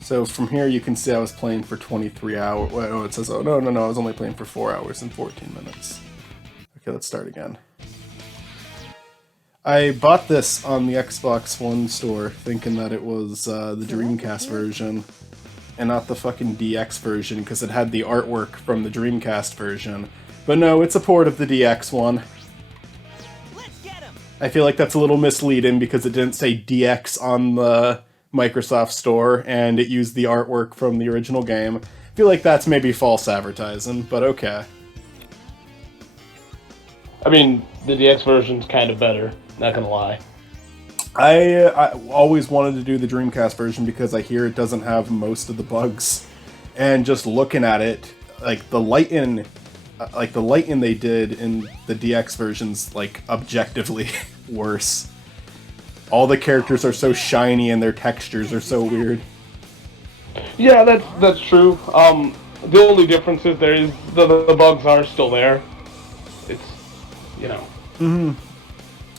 So from here you can see I was playing for 23 hours. Oh, it says, oh no, I was only playing for 4 hours and 14 minutes. Okay, let's start again. I bought this on the Xbox One store thinking that it was the Dreamcast version and not the fucking DX version because it had the artwork from the Dreamcast version. But no, it's a port of the DX one. I feel like that's a little misleading because it didn't say DX on the Microsoft Store and it used the artwork from the original game. I feel like that's maybe false advertising, but okay. I mean, the DX version's kind of better, not gonna lie. I always wanted to do the Dreamcast version because I hear it doesn't have most of the bugs. And just looking at it, like the lighting they did in the DX version's like objectively worse. All the characters are so shiny and their textures are so weird. Yeah, that's true. The only difference is the bugs are still there. It's, you know. Mm-hmm.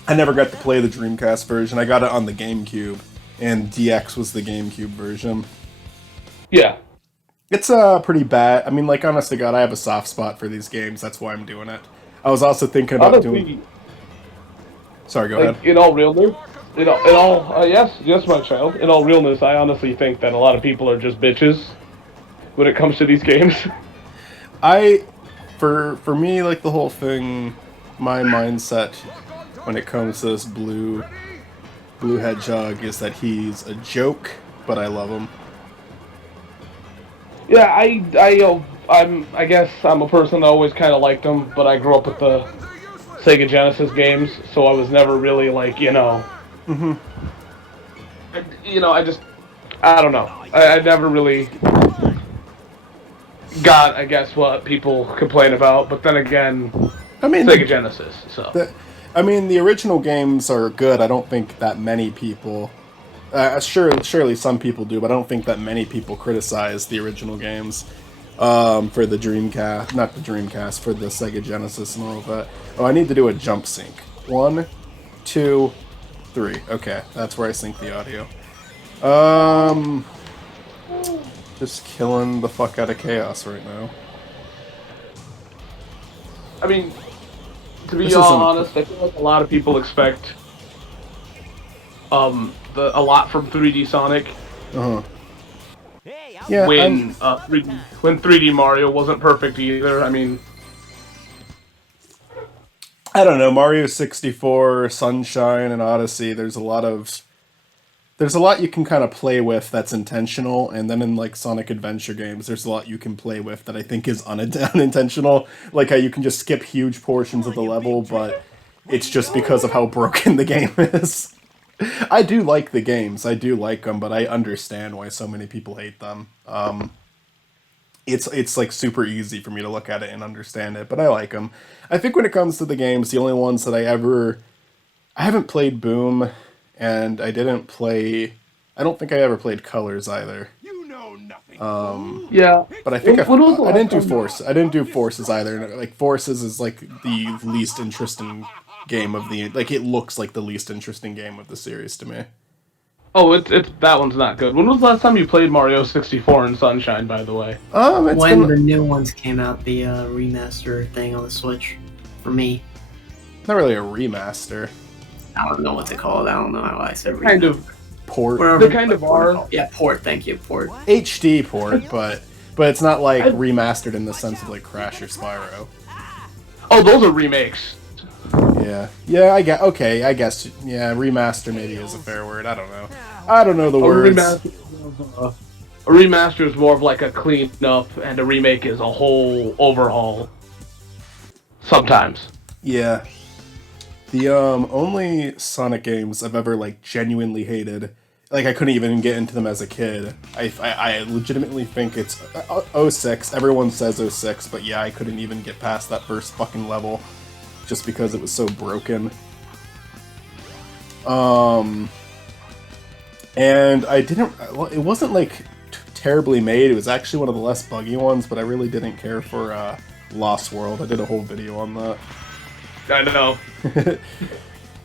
I never got to play the Dreamcast version. I got it on the GameCube, and DX was the GameCube version. Yeah. It's pretty bad. I mean, like, honest to God, I have a soft spot for these games. That's why I'm doing it. I was also thinking about doing... Sorry, go ahead. In all realness, yes, my child. In all realness, I honestly think that a lot of people are just bitches when it comes to these games. For me, like, the whole thing, my mindset when it comes to this blue hedgehog is that he's a joke, but I love him. Yeah, I guess I'm a person that always kind of liked them, but I grew up with the Sega Genesis games, so I was never really like, you know. Mm-hmm. I don't know. I never really got, I guess, what people complain about, but then again, I mean, Sega Genesis, so. The original games are good. I don't think that many people... surely some people do, but I don't think that many people criticize the original games for the Dreamcast... Not the Dreamcast, for the Sega Genesis and all of that. Oh, I need to do a jump sync. 1, 2, 3. Okay, that's where I sync the audio. Just killing the fuck out of chaos right now. I mean... To be honest, I feel like a lot of people expect a lot from 3D Sonic. Uh-huh. Yeah, when 3D Mario wasn't perfect either. I mean, I don't know, Mario 64, Sunshine, and Odyssey, there's a lot you can kind of play with that's intentional, and then in like Sonic Adventure games, there's a lot you can play with that I think is unintentional, like how you can just skip huge portions of the level, but it's just because of how broken the game is. I do like the games, I do like them, but I understand why so many people hate them. It's like super easy for me to look at it and understand it, but I like them. I think when it comes to the games, the only ones that I haven't played Boom, and I don't think I ever played Colors either. You know nothing. yeah. But I think I didn't do Force. I didn't do Forces either. Like Forces is like the least interesting game of the like. It looks like the least interesting game of the series to me. Oh, it's that one's not good. When was the last time you played Mario 64 and Sunshine? By the way. When the new ones came out, the remaster thing on the Switch, for me. Not really a remaster. I don't know what to call it. I don't know how I said remaster. Kind of port. They kind of are. Yeah, port. Thank you, port. HD port, but it's not like remastered in the sense of like Crash or Spyro. Oh, those are remakes. Yeah. I guess. Yeah, remaster maybe is a fair word. I don't know the words. A remaster is more of like a clean up, and a remake is a whole overhaul. Sometimes. Yeah. The only Sonic games I've ever like genuinely hated, like I couldn't even get into them as a kid. I legitimately think it's 06. Everyone says 06, but yeah, I couldn't even get past that first fucking level just because it was so broken. And it wasn't like terribly made. It was actually one of the less buggy ones, but I really didn't care for Lost World. I did a whole video on that. I know.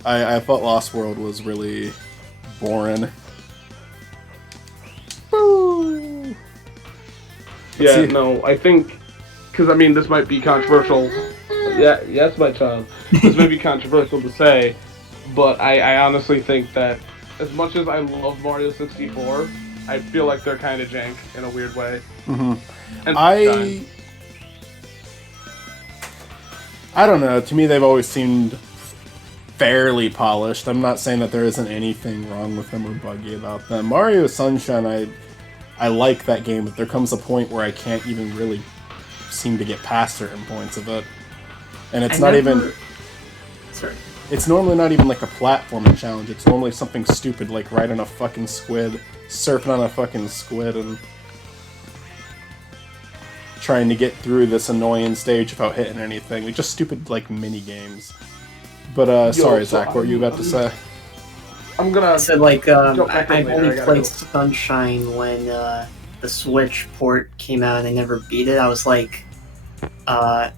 I thought Lost World was really boring. Woo! Let's Yeah, see. no, I think, because I mean, this might be controversial. Yeah, yes, my child. This may be controversial to say, but I honestly think that as much as I love Mario 64, I feel like they're kind of jank in a weird way. Hmm. And Sunshine. I don't know. To me, they've always seemed fairly polished. I'm not saying that there isn't anything wrong with them or buggy about them. Mario Sunshine, I like that game, but there comes a point where I can't even really seem to get past certain points of it. And it's not even... Sorry. It's normally not even like a platforming challenge. It's normally something stupid like riding a fucking squid, surfing on a fucking squid, and trying to get through this annoying stage without hitting anything. Like, just stupid, like, mini-games. But, sorry, so Zach, what were you about to say? I'm gonna. I said, like, jump back in I've later, only I gotta played go. Sunshine when the Switch port came out and I never beat it. I was like, I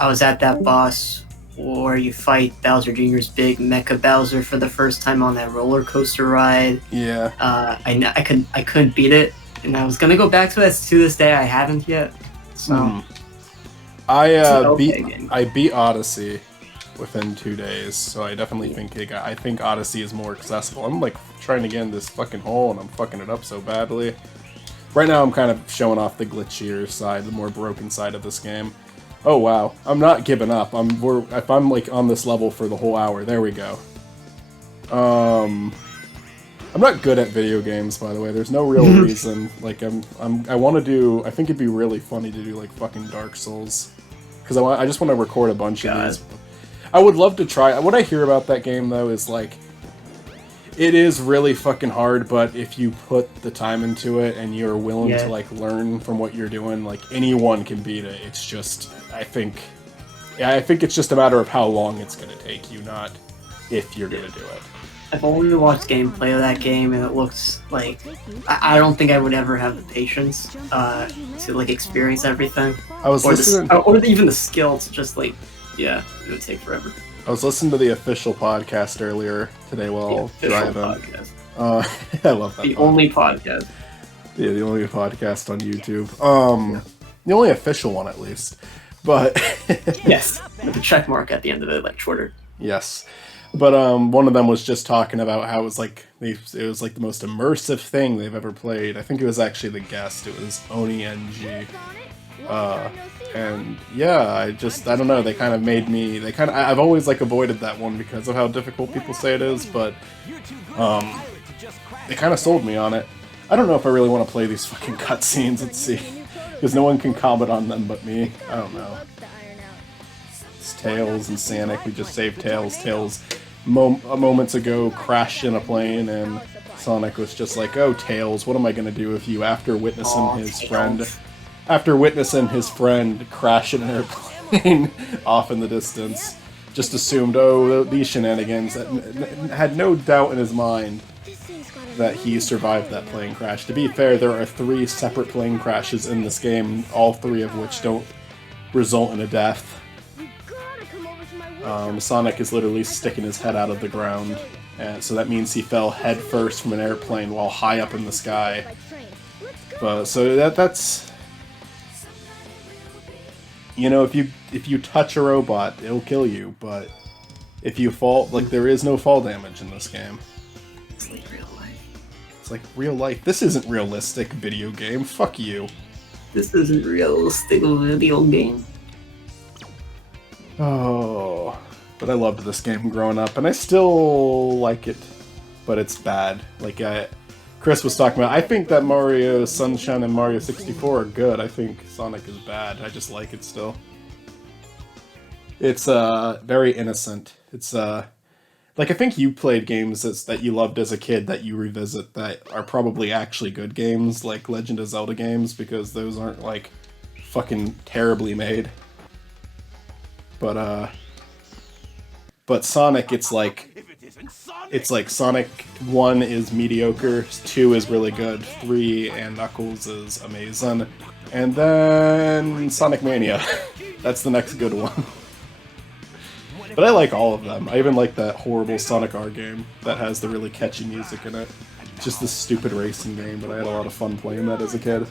was at that boss where you fight Bowser Jr.'s big Mecha Bowser for the first time on that roller coaster ride. Yeah. I couldn't beat it, and I was gonna go back to it. To this day, I haven't yet. So I beat Odyssey within 2 days, so I definitely I think Odyssey is more accessible. I'm like trying to get in this fucking hole and I'm fucking it up so badly. Right now I'm kind of showing off the glitchier side, the more broken side of this game. Oh wow, I'm not giving up. If I'm like on this level for the whole hour, there we go. I'm not good at video games, by the way. There's no real reason. Like I want to do. I think it'd be really funny to do like fucking Dark Souls, because I just want to record a bunch of these. I would love to try. What I hear about that game though is like, it is really fucking hard, but if you put the time into it and you're willing to like learn from what you're doing, like anyone can beat it. It's just, I think it's just a matter of how long it's gonna take you, not if you're gonna do it. I've only watched gameplay of that game, and it looks like I don't think I would ever have the patience to like experience everything. I was listening, or even the skill to just like, it would take forever. I was listening to the official podcast earlier today while driving. I love that. The only podcast. Yeah, the only podcast on YouTube. The only official one, at least. But yes, with the check mark at the end of it, like shorter. Yes, but one of them was just talking about how it was like the most immersive thing they've ever played. I think it was actually the guest. It was Oni NG. And yeah, I don't know, they kind of made me, I've always like avoided that one because of how difficult people say it is, but they kind of sold me on it. I don't know if I really want to play these fucking cutscenes, let's see, because no one can comment on them but me. I don't know. It's Tails and Sonic, we just saved Tails. Tails moments ago crashed in a plane and Sonic was just like, oh Tails, what am I gonna do with you after witnessing his friend crash in an airplane off in the distance. Just assumed, oh, these shenanigans. Had no doubt in his mind that he survived that plane crash. To be fair, there are 3 separate plane crashes in this game, all 3 of which don't result in a death. Sonic is literally sticking his head out of the ground, and so that means he fell head first from an airplane while high up in the sky. But so that's... You know, if you touch a robot, it'll kill you, but if you fall, like, there is no fall damage in this game. It's like real life. It's like real life. This isn't realistic video game. Fuck you. This isn't realistic video game. Oh, but I loved this game growing up, and I still like it, but it's bad. Like, Chris was talking about, I think that Mario Sunshine and Mario 64 are good. I think Sonic is bad. I just like it still. It's very innocent. It's like, I think you played games that you loved as a kid that you revisit that are probably actually good games, like Legend of Zelda games, because those aren't like fucking terribly made. But Sonic, it's like Sonic 1 is mediocre, 2 is really good, 3 and Knuckles is amazing, and then Sonic Mania. That's the next good one. But I like all of them. I even like that horrible Sonic R game that has the really catchy music in it. It's just this stupid racing game, but I had a lot of fun playing that as a kid.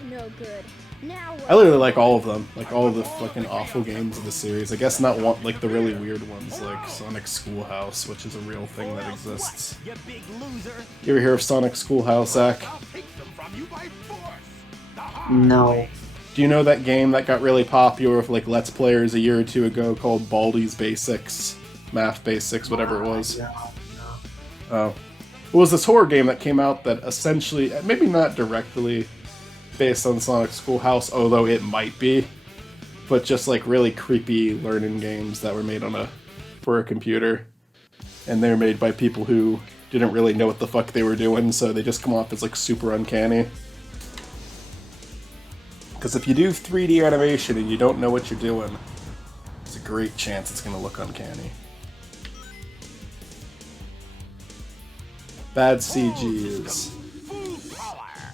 I literally like all of them, like all of the fucking awful games of the series. I guess not one, like the really weird ones, like Sonic Schoolhouse, which is a real thing that exists. You ever hear of Sonic Schoolhouse, Zach? No. Do you know that game that got really popular with like Let's Players a year or two ago called Baldi's Basics, Math Basics, whatever it was? No. Oh. It was this horror game that came out that essentially, maybe not directly based on Sonic Schoolhouse, although it might be, but just like really creepy learning games that were made for a computer. And they're made by people who didn't really know what the fuck they were doing, so they just come off as like super uncanny. Because if you do 3D animation and you don't know what you're doing, there's a great chance it's going to look uncanny. Bad CG is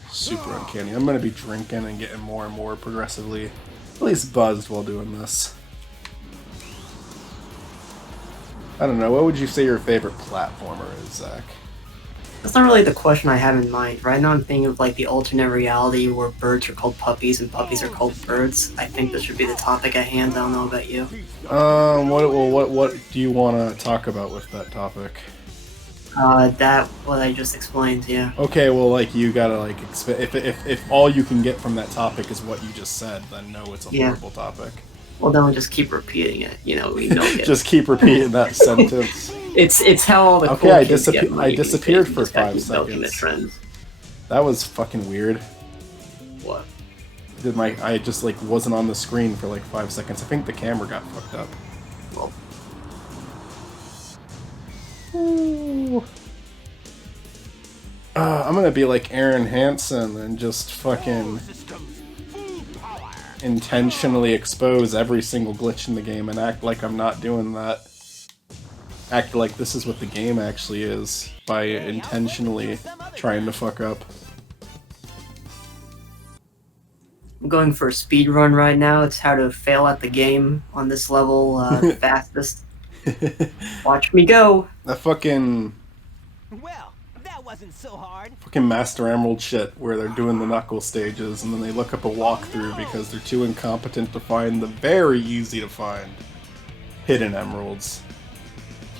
super uncanny. I'm going to be drinking and getting more and more progressively, at least buzzed while doing this. I don't know, what would you say your favorite platformer is, Zach? That's not really the question I have in mind. Right now I'm thinking of like the alternate reality where birds are called puppies and puppies are called birds. I think this should be the topic at hand. I don't know about you. What do you want to talk about with that topic? What I just explained to you. Okay, well, like, you gotta, like, if all you can get from that topic is what you just said, then no, it's a horrible topic. Well, then we'll just keep repeating it. You know, we milk it. Just keep repeating that sentence. It's how all the okay, cool kids get money I disappeared these for days. Gotta 5 keep milking the seconds. trends. That was fucking weird. What? I just, like, wasn't on the screen for, like, 5 seconds. I think the camera got fucked up. Well, Ooh. I'm gonna be like Aaron Hansen and just fucking intentionally expose every single glitch in the game and act like I'm not doing that. Act like this is what the game actually is by intentionally trying to fuck up. I'm going for a speed run right now. It's how to fail at the game on this level the fastest. Watch me go. That fucking Well, that wasn't so hard. fucking Master Emerald shit where they're doing the knuckle stages and then they look up a walkthrough because they're too incompetent to find the very easy to find hidden emeralds.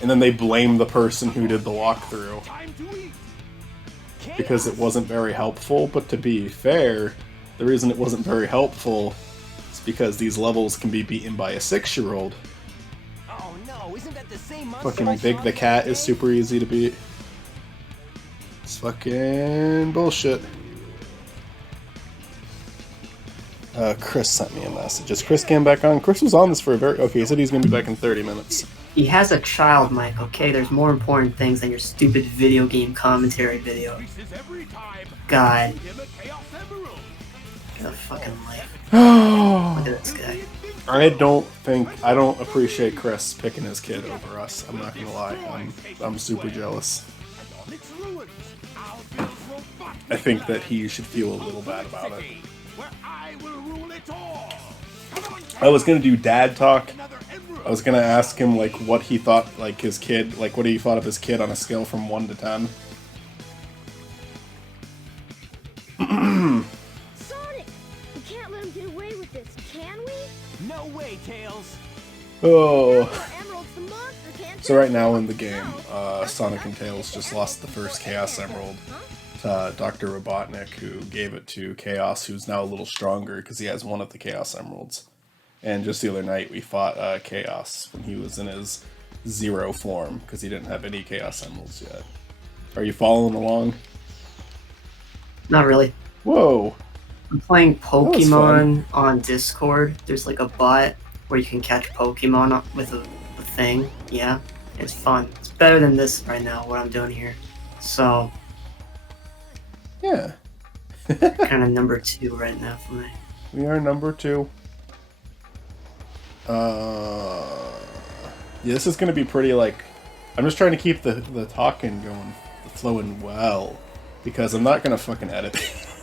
And then they blame the person who did the walkthrough because it wasn't very helpful, but to be fair, the reason it wasn't very helpful is because these levels can be beaten by a 6-year-old. Oh no, isn't that the same monster? Fucking Big the Cat is super easy to beat. It's fucking bullshit. Chris sent me a message. Is Chris came back on? Chris was on this for a very... Okay, he said he's going to be back in 30 minutes. He has a child, Mike, okay? There's more important things than your stupid video game commentary video. God. Get a fucking life. Look at this guy. I don't appreciate Chris picking his kid over us. I'm not gonna lie. I'm super jealous. I think that he should feel a little bad about it. I was gonna do dad talk. I was gonna ask him like what he thought, like his kid, like what he thought of his kid on a scale from 1 to 10. Sonic! We can't let him get away with this, can we? No way, Tails. Oh. Emerald's the monster, can't So right now in the game, Sonic and Tails just lost the first Chaos Emerald to Dr. Robotnik, who gave it to Chaos, who's now a little stronger because he has one of the Chaos Emeralds. And just the other night we fought Chaos when he was in his 0 form because he didn't have any Chaos Emeralds yet. Are you following along? Not really. Whoa! I'm playing was fun. Pokemon on Discord. There's like a bot where you can catch Pokemon with a thing. Yeah, it's fun. It's better than this right now, what I'm doing here. So, Yeah. kind of number 2 right now for me. We are number 2. Yeah, this is gonna be pretty, like... I'm just trying to keep the talking going, flowing well. Because I'm not gonna fucking edit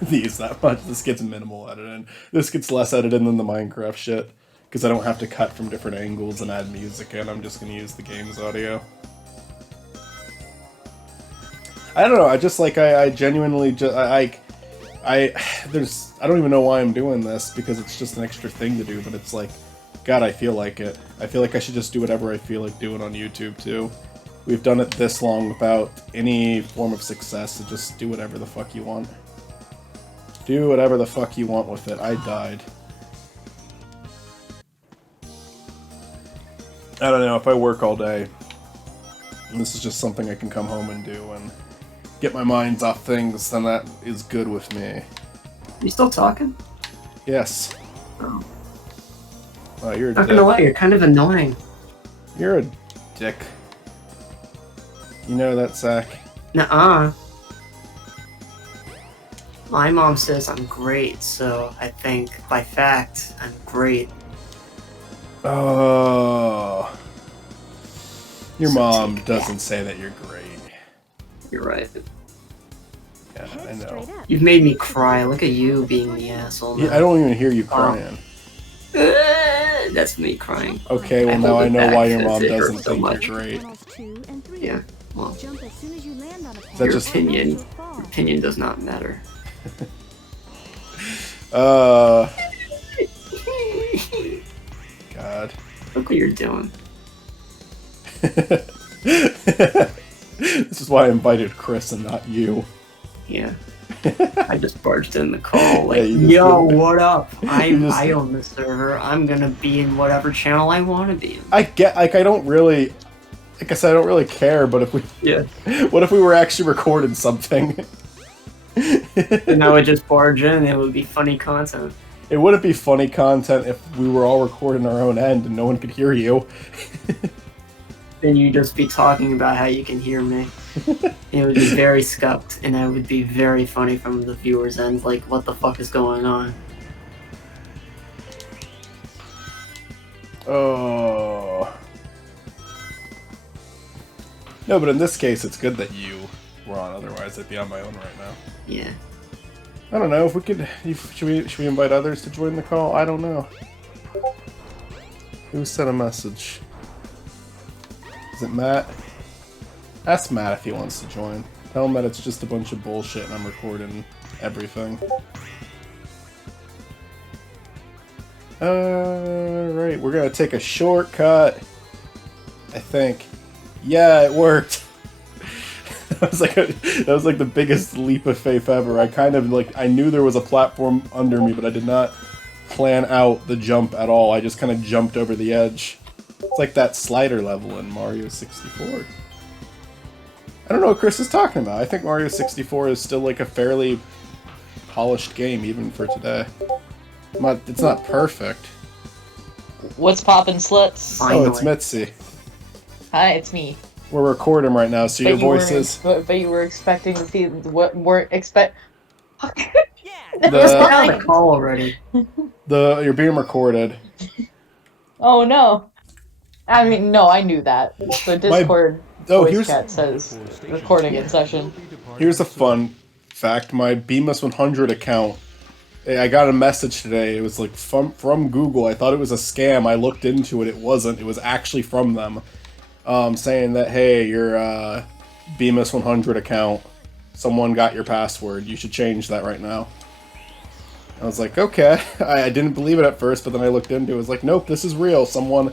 these that much. This gets minimal editing. This gets less edited than the Minecraft shit. Because I don't have to cut from different angles and add music in. I'm just gonna use the game's audio. I don't know, I just, like, I genuinely just... I don't even know why I'm doing this, because it's just an extra thing to do, but it's like, God, I feel like it. I feel like I should just do whatever I feel like doing on YouTube, too. We've done it this long without any form of success, so just do whatever the fuck you want. Do whatever the fuck you want with it. I died. I don't know, if I work all day, and this is just something I can come home and do and get my minds off things, then that is good with me. You still talking? Yes. Oh. Oh, you're a Not dick. gonna lie, you're kind of annoying. You're a dick. You know that, Zach? Nuh-uh. My mom says I'm great, so I think, by fact, I'm great. Oh. Your So mom take doesn't say that you're great. You're right. Yeah, I Head know. straight up. You've made me cry. Look at you being the asshole. Yeah, I don't even hear you crying. That's me crying. Okay, well I now hold I it know back why your because mom it doesn't hurts so think much. you're great. Channels 2 and 3. Yeah, well, Jump as soon as you land on a that your just- opinion does not matter. God. Look what you're doing. This is why I invited Chris and not you. Yeah. I just barged in the call like, Yeah, you just yo, did. what up? You just- I own the server. I'm gonna be in whatever channel I want to be in. I get, like, I don't really, like I said, I don't really care, but if we, Yeah. what if we were actually recording something? And I would just barge in and it would be funny content. It wouldn't be funny content if we were all recording our own end and no one could hear you. Then you'd just be talking about how you can hear me. It would be very scuffed, and it would be very funny from the viewer's end, like, what the fuck is going on? Oh. No, but in this case, it's good that you were on, otherwise I'd be on my own right now. Yeah. I don't know, if we could, should we invite others to join the call? I don't know. Who sent a message? Is it Matt? Ask Matt if he wants to join. Tell him that it's just a bunch of bullshit and I'm recording everything. Alright, we're gonna take a shortcut. I think. Yeah, it worked. That was like the biggest leap of faith ever. I kind of like, I knew there was a platform under me, but I did not plan out the jump at all. I just kind of jumped over the edge. It's like that slider level in Mario 64. I don't know what Chris is talking about. I think Mario 64 is still like a fairly polished game, even for today. It's not perfect. What's poppin' sluts? Oh, it's Finally. Mitzy. Hi, it's me. We're recording right now, so your voice is... But you were expecting to see what we're expect. Yeah. Just get out of Fine. the call already. You're being recorded. Oh no. I mean, no, I knew that. The Discord voice chat says recording in session. Here's a fun fact. My Bemis 100 account, I got a message today. It was like from Google. I thought it was a scam. I looked into it. It wasn't. It was actually from them. Saying that, hey, your Bemis 100 account, someone got your password. You should change that right now. I was like, okay. I didn't believe it at first, but then I looked into it. I was like, nope, this is real. Someone...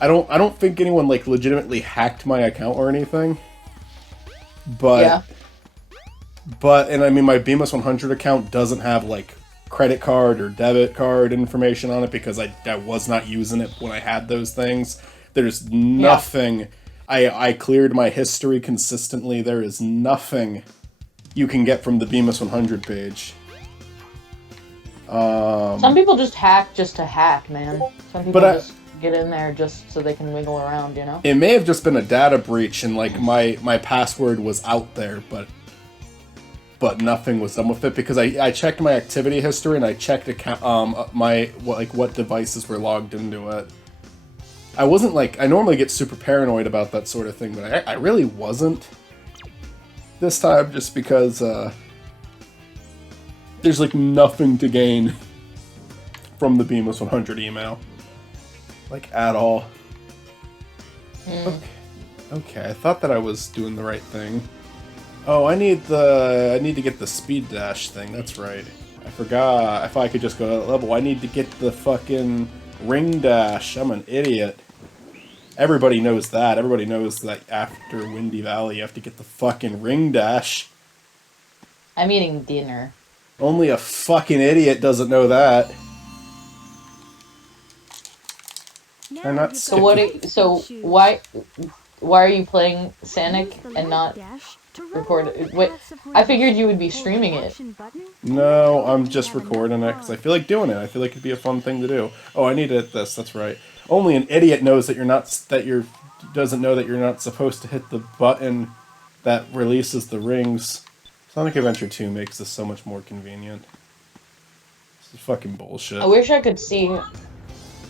I don't think anyone, like, legitimately hacked my account or anything. But... Yeah. But, and I mean, my Bemis 100 account doesn't have, like, credit card or debit card information on it because I was not using it when I had those things. There's nothing... I cleared my history consistently. There is nothing you can get from the Bemis 100 page. Some people just hack just to hack, man. Some people But just get in there just so they can wiggle around, you know? It may have just been a data breach and, like, my password was out there, but nothing was done with it because I checked my activity history and I checked what devices were logged into it. I wasn't like, I normally get super paranoid about that sort of thing, but I really wasn't this time just because there's like nothing to gain from the Bemis 100 email. Like, at all. Okay, I thought that I was doing the right thing. Oh, I need to get the speed dash thing. That's right. I forgot. If I could just go to that level, I need to get the fucking ring dash. I'm an idiot. Everybody knows that. Everybody knows that after Windy Valley, you have to get the fucking ring dash. I'm eating dinner. Only a fucking idiot doesn't know that. They're not sticky. Why are you playing Sonic and not recording? Wait, I figured you would be streaming it. No, I'm just recording it because I feel like doing it. I feel like it'd be a fun thing to do. Oh, I need to hit this. That's right. Only an idiot knows that doesn't know that you're not supposed to hit the button that releases the rings. Sonic Adventure 2 makes this so much more convenient. This is fucking bullshit. I wish I could see.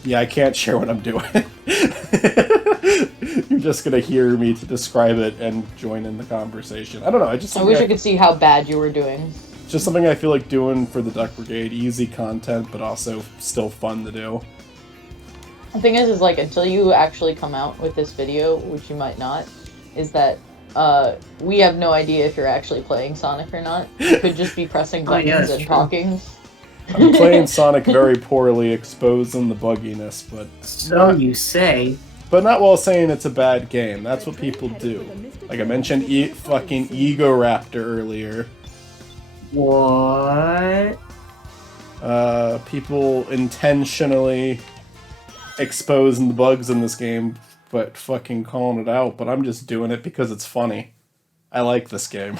Yeah, I can't share what I'm doing. You're just gonna hear me to describe it and join in the conversation. I don't know. I wish I could see how bad you were doing. Just something I feel like doing for the Duck Brigade. Easy content, but also still fun to do. The thing is like, until you actually come out with this video, which you might not, is that we have no idea if you're actually playing Sonic or not. You could just be pressing buttons and talking. I'm playing Sonic very poorly, exposing the bugginess, but... So you say. But not while saying it's a bad game. That's what people do. Like I mentioned fucking Egoraptor earlier. What? People intentionally exposing the bugs in this game, but fucking calling it out. But I'm just doing it because it's funny. I like this game.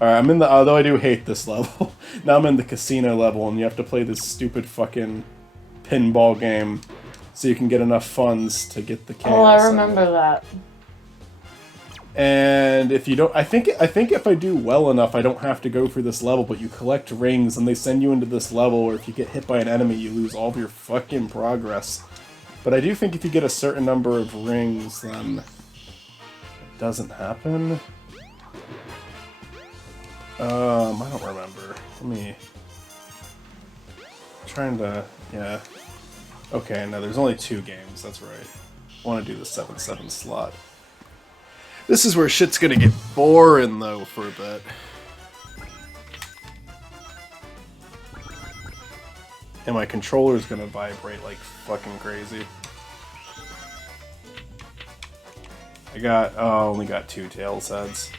Alright, I'm in the... Although I do hate this level. Now I'm in the casino level, and you have to play this stupid fucking pinball game so you can get enough funds to get the chaos. Oh, I remember that. And if you don't... I think if I do well enough, I don't have to go for this level, but you collect rings, and they send you into this level, or if you get hit by an enemy, you lose all of your fucking progress. But I do think if you get a certain number of rings, then it doesn't happen. I don't remember. Let me... I'm trying to... Yeah. Okay, no, there's only 2 games, that's right. I want to do the 7-7 slot. This is where shit's gonna get boring, though, for a bit. And my controller's gonna vibrate like fucking crazy. I only got 2 Tails heads.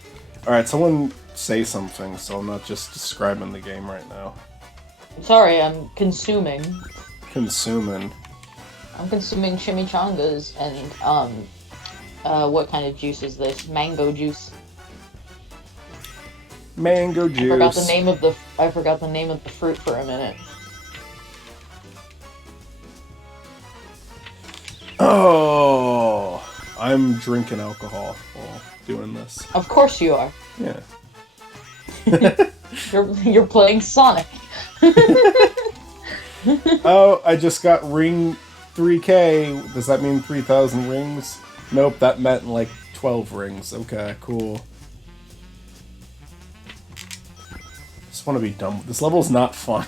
Alright, someone say something so I'm not just describing the game right now. Sorry, I'm consuming. Consuming. I'm consuming chimichangas and, what kind of juice is this? Mango juice. Mango juice. I forgot the name of the fruit for a minute. Oh, I'm drinking alcohol while doing this. Of course you are. Yeah. You're playing Sonic. Oh, I just got ring 3K. Does that mean 3,000 rings? Nope, that meant like 12 rings. Okay, cool. Just want to be done. This level's not fun.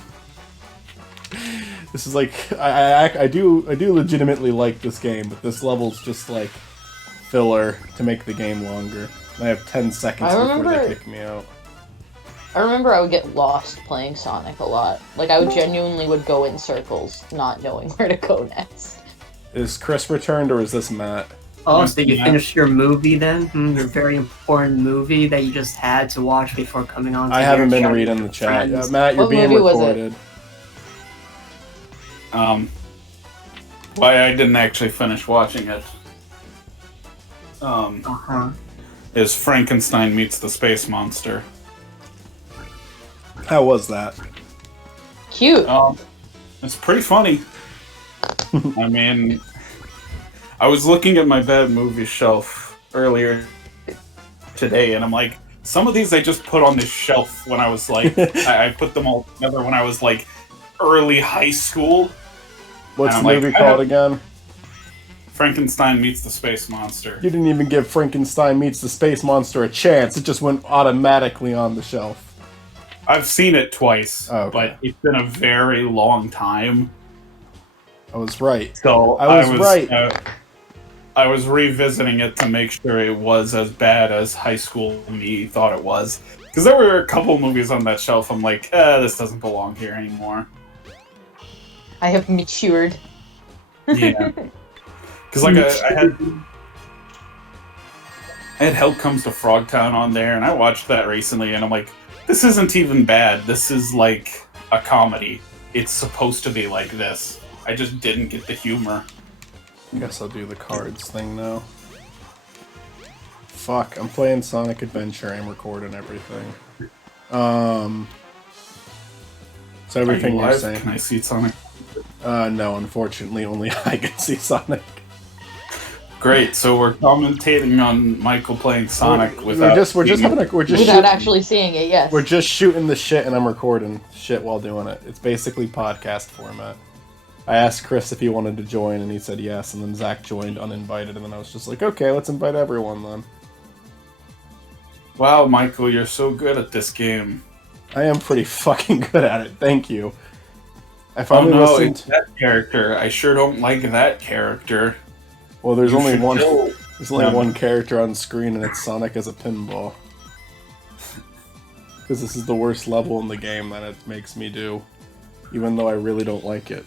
This is like I do legitimately like this game, but this level's just like filler to make the game longer. I have 10 seconds before they kick me out. I remember I would get lost playing Sonic a lot. Like, I genuinely would go in circles, not knowing where to go next. Is Chris returned, or is this Matt? Oh, so you finished your movie then? Your very important movie that you just had to watch before coming on. I haven't been reading the chat. Matt, you're being recorded. Why I didn't actually finish watching it. Is Frankenstein Meets the Space Monster. How was that? Cute. It's pretty funny. I mean, I was looking at my bad movie shelf earlier today, and I'm like, some of these I just put on this shelf when I was like, I put them all together when I was like early high school. What's the movie called again? Frankenstein Meets the Space Monster. You didn't even give Frankenstein Meets the Space Monster a chance. It just went automatically on the shelf. I've seen it twice, okay. But it's been a very long time. I was right. So I was right. I was revisiting it to make sure it was as bad as high school me thought it was. Because there were a couple movies on that shelf I'm like, this doesn't belong here anymore. I have matured. Yeah. Because like I had Hell Comes to Frogtown on there, and I watched that recently, and I'm like, this isn't even bad. This is like a comedy. It's supposed to be like this. I just didn't get the humor. Guess I'll do the cards thing now. Fuck, I'm playing Sonic Adventure. I'm recording everything. So everything you're saying. Can I see Sonic? No, unfortunately, only I can see Sonic. Great. So we're commentating on Michael playing Sonic without without actually seeing it. Yes. We're just shooting the shit, and I'm recording shit while doing it. It's basically podcast format. I asked Chris if he wanted to join, and he said yes, and then Zach joined uninvited, and then I was just like, okay, let's invite everyone then. Wow, Michael, you're so good at this game. I am pretty fucking good at it, thank you. I finally listened. It's that character. I sure don't like that character. Well, there's only one. There's only one character on screen, and it's Sonic as a pinball. Because this is the worst level in the game that it makes me do, even though I really don't like it.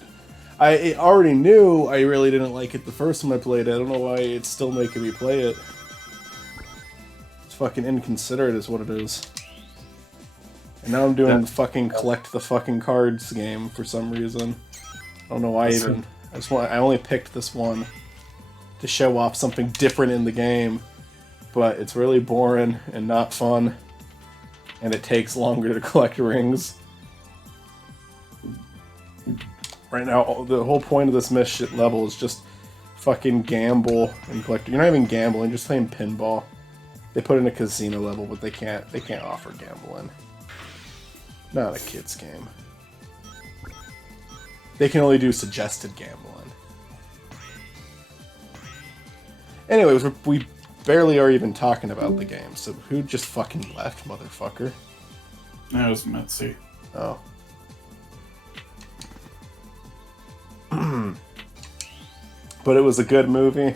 I already knew I really didn't like it the first time I played it. I don't know why it's still making me play it. It's fucking inconsiderate is what it is. And now I'm doing the fucking collect the fucking cards game for some reason. I don't know why even. I only picked this one to show off something different in the game. But it's really boring and not fun. And it takes longer to collect rings. Right now, the whole point of this mission level is just fucking gamble and collect. You're not even gambling, just playing pinball. They put in a casino level, but they can't offer gambling. Not a kid's game. They can only do suggested gambling. Anyways, we barely are even talking about the game, so who just fucking left, motherfucker? That was Mitzy. Oh. But it was a good movie.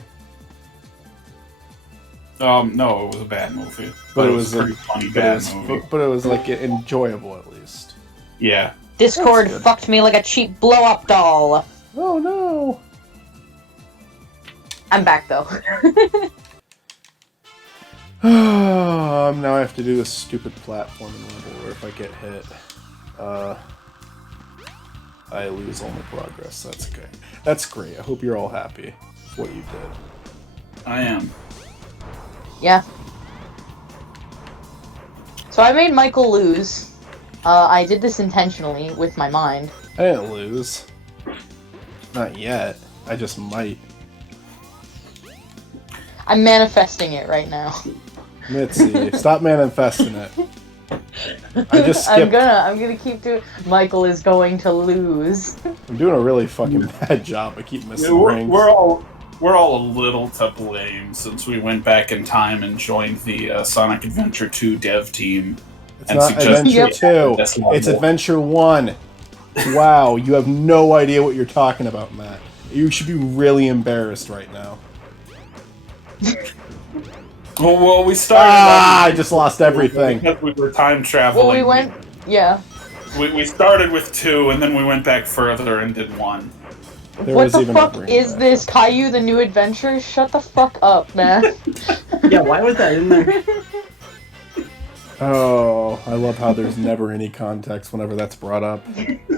No, it was a bad movie. But it was a pretty funny bad movie. But it was like enjoyable at least. Yeah. Discord fucked me like a cheap blow-up doll. Oh no. I'm back though. Now I have to do this stupid platforming level where if I get hit, I lose all my progress. That's okay. That's great. I hope you're all happy with what you did. I am. Yeah. So I made Michael lose. I did this intentionally with my mind. I didn't lose. Not yet. I just might. I'm manifesting it right now. Mitzy, stop manifesting it. I just skipped. I'm gonna keep doing. Michael is going to lose. I'm doing a really fucking bad job. I keep missing rings. We're all a little to blame since we went back in time and joined the Sonic Adventure 2 dev team. It's not Adventure 2. It's Adventure 1. Wow, you have no idea what you're talking about, Matt. You should be really embarrassed right now. Well, we started. I just lost everything. Because we were time traveling. Well, we went. Yeah. We started with 2, and then we went back further and did 1. What the fuck is this? Caillou the New Adventure? Shut the fuck up, man. Yeah, why was that in there? Oh, I love how there's never any context whenever that's brought up.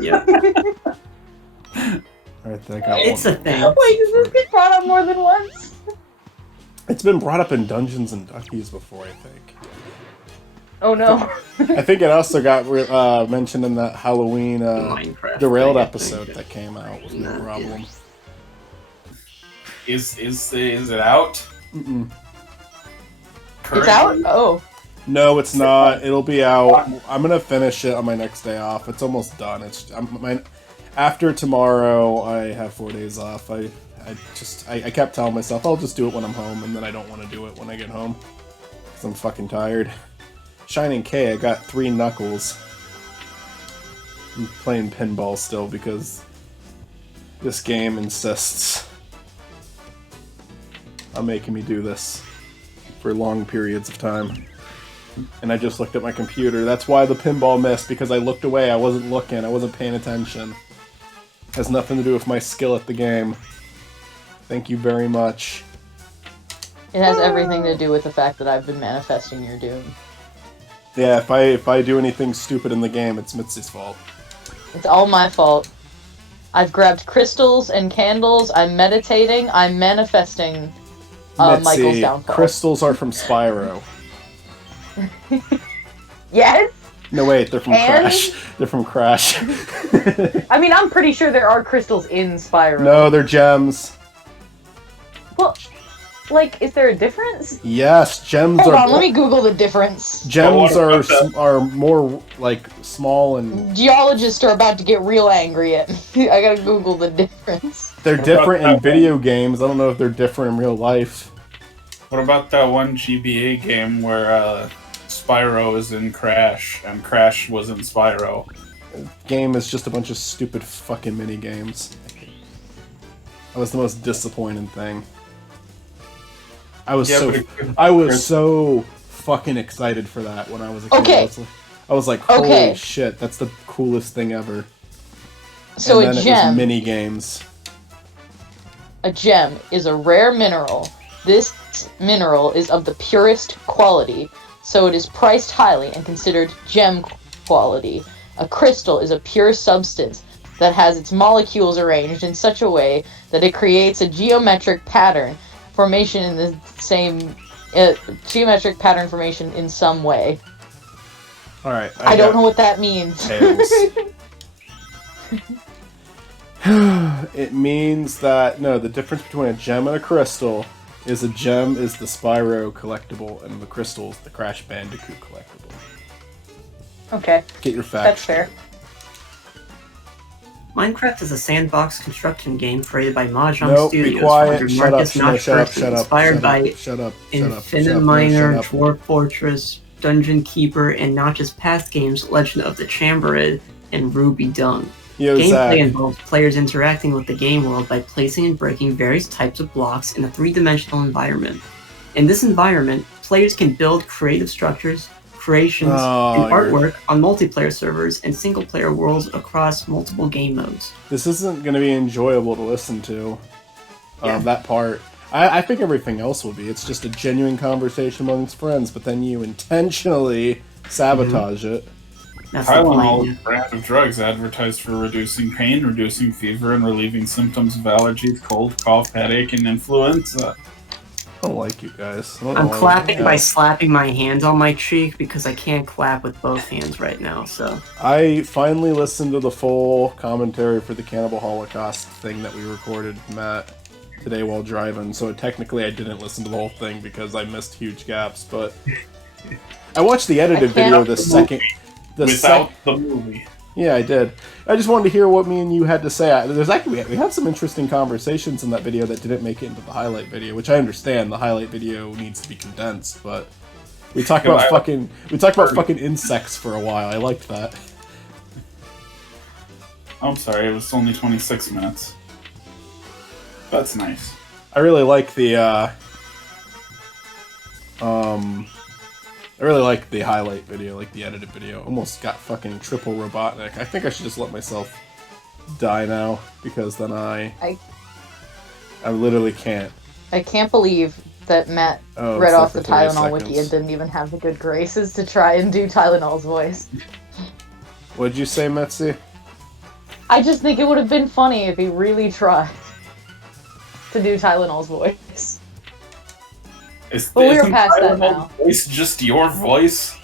Yeah. Alright, I got It's one. a thing. Wait, does this get brought up more than once? It's been brought up in Dungeons and Duckies before, I think. Oh no. I think it also got mentioned in that Halloween Derailed episode that came out with no problem. Is it out? Mm-mm. It's out? Oh. No, it's not. It'll be out. I'm gonna finish it on my next day off. It's almost done. After tomorrow, I have 4 days off. I kept telling myself I'll just do it when I'm home, and then I don't want to do it when I get home because I'm fucking tired. Shining K, I got 3 knuckles. I'm playing pinball still because this game insists. on making me do this for long periods of time. And I just looked at my computer. That's why the pinball missed, because I looked away. I wasn't looking. I wasn't paying attention. Has nothing to do with my skill at the game. Thank you very much. It has everything to do with the fact that I've been manifesting your doom. Yeah, if I do anything stupid in the game, it's Mitzy's fault. It's all my fault. I've grabbed crystals and candles. I'm meditating. I'm manifesting Michael's downfall. Crystals are from Spyro. Yes? No, wait, they're from Crash. They're from Crash. I mean, I'm pretty sure there are crystals in Spyro. No, they're gems. Well, like, is there a difference? Yes, gems Hold are... on, let me Google the difference. Gems are more, like, small and... Geologists are about to get real angry at me. I gotta Google the difference. They're different in video games. I don't know if they're different in real life. What about that one GBA game where Spyro is in Crash and Crash was in Spyro? Game is just a bunch of stupid fucking mini games. That was the most disappointing thing. I was so fucking excited for that when I was a kid. Okay. I was like, holy shit, that's the coolest thing ever. So and then a gem. It was mini games. A gem is a rare mineral. This mineral is of the purest quality, so it is priced highly and considered gem quality. A crystal is a pure substance that has its molecules arranged in such a way that it creates a geometric pattern formation in the same geometric pattern formation in some way. All right. I don't know what that means. It means that the difference between a gem and a crystal is a gem is the Spyro collectible and the crystal is the Crash Bandicoot collectible. Okay. Get your facts. That's fair. Minecraft is a sandbox construction game created by Mahjong Studios. Be quiet. Under Shut Marcus up. Inspired by Infinite Miner, Shut up. Dwarf Fortress, Dungeon Keeper, and not just past games, Legend of the Chamberid, and Ruby Dung. Gameplay involves players interacting with the game world by placing and breaking various types of blocks in a three-dimensional environment. In this environment, players can build creative structures, creations, and artwork on multiplayer servers and single-player worlds across multiple game modes. This isn't going to be enjoyable to listen to, that part. I think everything else will be. It's just a genuine conversation amongst friends, but then you intentionally sabotage it. Tylenol, brand of drugs advertised for reducing pain, reducing fever, and relieving symptoms of allergies, cold, cough, headache, and influenza. I don't like you guys. I'm clapping by slapping my hand on my cheek because I can't clap with both hands right now, so... I finally listened to the full commentary for the Cannibal Holocaust thing that we recorded, Matt, today while driving, so technically I didn't listen to the whole thing because I missed huge gaps, but... I watched the edited video the second... Without the movie. Yeah, I did. I just wanted to hear what me and you had to say. There's actually we had some interesting conversations in that video that didn't make it into the highlight video, which I understand. The highlight video needs to be condensed, but we talked about fucking insects for a while. I liked that. I'm sorry, it was only 26 minutes. That's nice. I really like the I really like the highlight video, like the edited video. Almost got fucking triple Robotnik. I think I should just let myself die now, because then I literally can't. I can't believe that Matt read off the Tylenol wiki and didn't even have the good graces to try and do Tylenol's voice. What'd you say, Mitzy? I just think it would have been funny if he really tried to do Tylenol's voice. But we're past that now. Voice just your voice?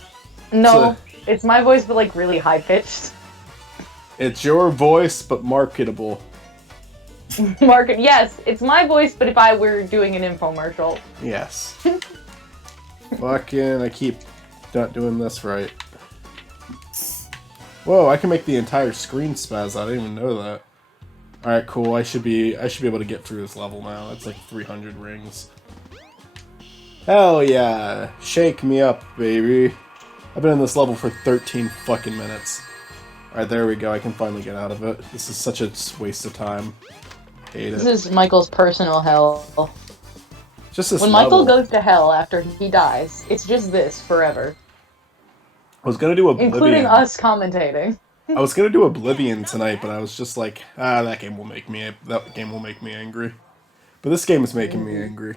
No, it's my voice, but like really high pitched. It's your voice, but marketable. Yes, it's my voice, but if I were doing an infomercial. Yes. Fucking, I keep not doing this right. Whoa, I can make the entire screen spaz. I didn't even know that. Alright, cool. I should be able to get through this level now. It's like 300 rings. Hell yeah. Shake me up, baby. I've been in this level for 13 fucking minutes. Alright, there we go. I can finally get out of it. This is such a waste of time. Hate it. This is Michael's personal hell. Just this When level. Michael goes to hell after he dies, it's just this forever. I was gonna do Oblivion. Including us commentating. I was gonna do Oblivion tonight, but I was just like, that game will make me angry. But this game is making me angry.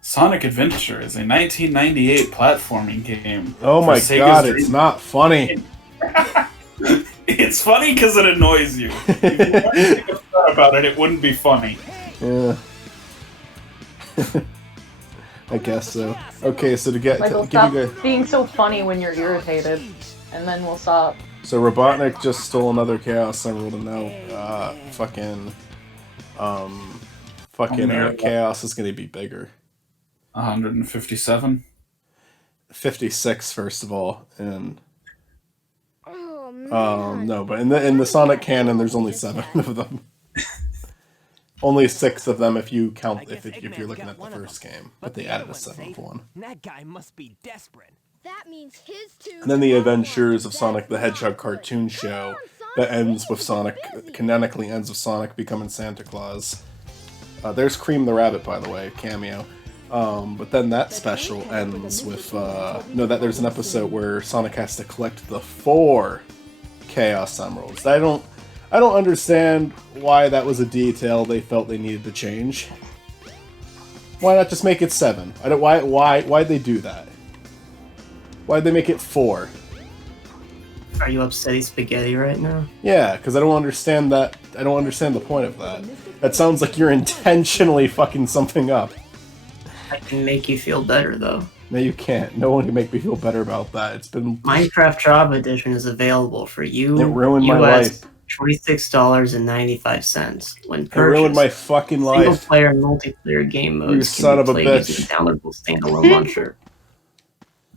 Sonic Adventure is a 1998 platforming game. Oh for my Sega's god, Dream- it's not funny. It's funny because it annoys you. If you weren't upset about it, it wouldn't be funny. Yeah. I guess so. Okay, so Michael, give stop you guys. being so funny when you're irritated, and then we'll stop. So Robotnik just stole another Chaos Emerald, and now fucking Chaos is gonna be bigger. 157. 56 first of all, and Oh man. no, but in the Sonic canon, there's only 7 of them. Only 6 of them if you count if you're looking at the first game, but they added a 7th one. That guy must be desperate. That means his two. And then the Adventures of Sonic the Hedgehog cartoon show that ends with Sonic, canonically ends with Sonic becoming Santa Claus. There's Cream the Rabbit, by the way, cameo. But then that special ends with there's an episode where Sonic has to collect the 4 Chaos Emeralds. I don't understand why that was a detail they felt they needed to change. Why not just make it 7? Why'd they do that? Why'd they make it 4? Are you upsetty spaghetti right now? Yeah, because I don't understand that. I don't understand the point of that. That sounds like you're intentionally fucking something up. I can make you feel better though. No, you can't. No one can make me feel better about that. It's been Minecraft Java Edition is available for you. It ruined my US life. $26.95 when purchased. It ruined my fucking life. Single-player and multiplayer game modes You son of a played bitch. using a downloadable standalone launcher.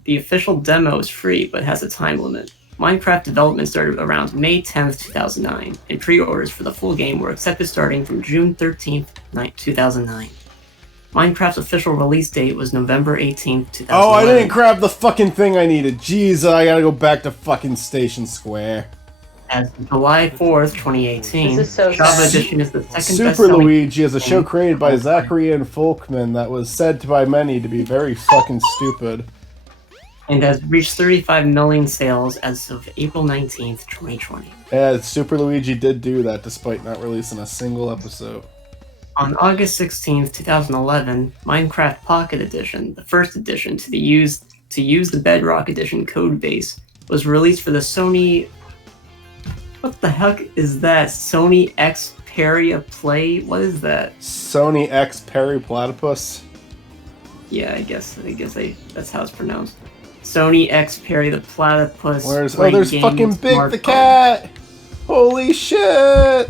The official demo is free, but has a time limit. Minecraft development started around May 10th, 2009, and pre-orders for the full game were accepted starting from June 13th, 2009. Minecraft's official release date was November 18th, 2011. Oh, I didn't grab the fucking thing I needed. Jeez, I gotta go back to fucking Station Square. As of July 4th, 2018, This is so Java sad. Edition is the second Super best-selling Luigi is a show created by Zachary and Folkman that was said by many to be very fucking stupid. and has reached 35 million sales as of April 19th, 2020. Yeah, Super Luigi did do that despite not releasing a single episode. On August 16th, 2011, Minecraft Pocket Edition, the first edition to use the Bedrock Edition codebase, was released for the Sony... What the heck is that? Sony Xperia Play? What is that? Sony X Perry Platypus? Yeah, I guess that's how it's pronounced. Sony Xperia the Platypus. Where's... Play Oh, there's game fucking Big the smartphone. Cat! Holy shit!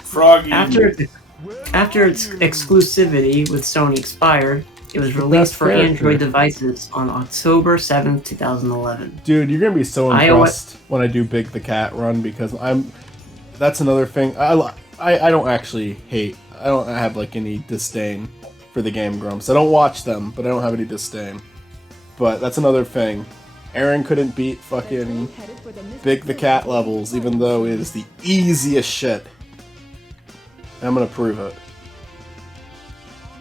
Froggy. After its exclusivity with Sony expired, it was released best for character. Android devices on October 7th, 2011. Dude, you're gonna be so iOS impressed when I do Big the Cat run because that's another thing. I don't actually hate. I don't have like any disdain for the Game Grumps. I don't watch them, but I don't have any disdain. But that's another thing. Aaron couldn't beat fucking Big the Cat levels, even though it is the easiest shit. And I'm gonna prove it.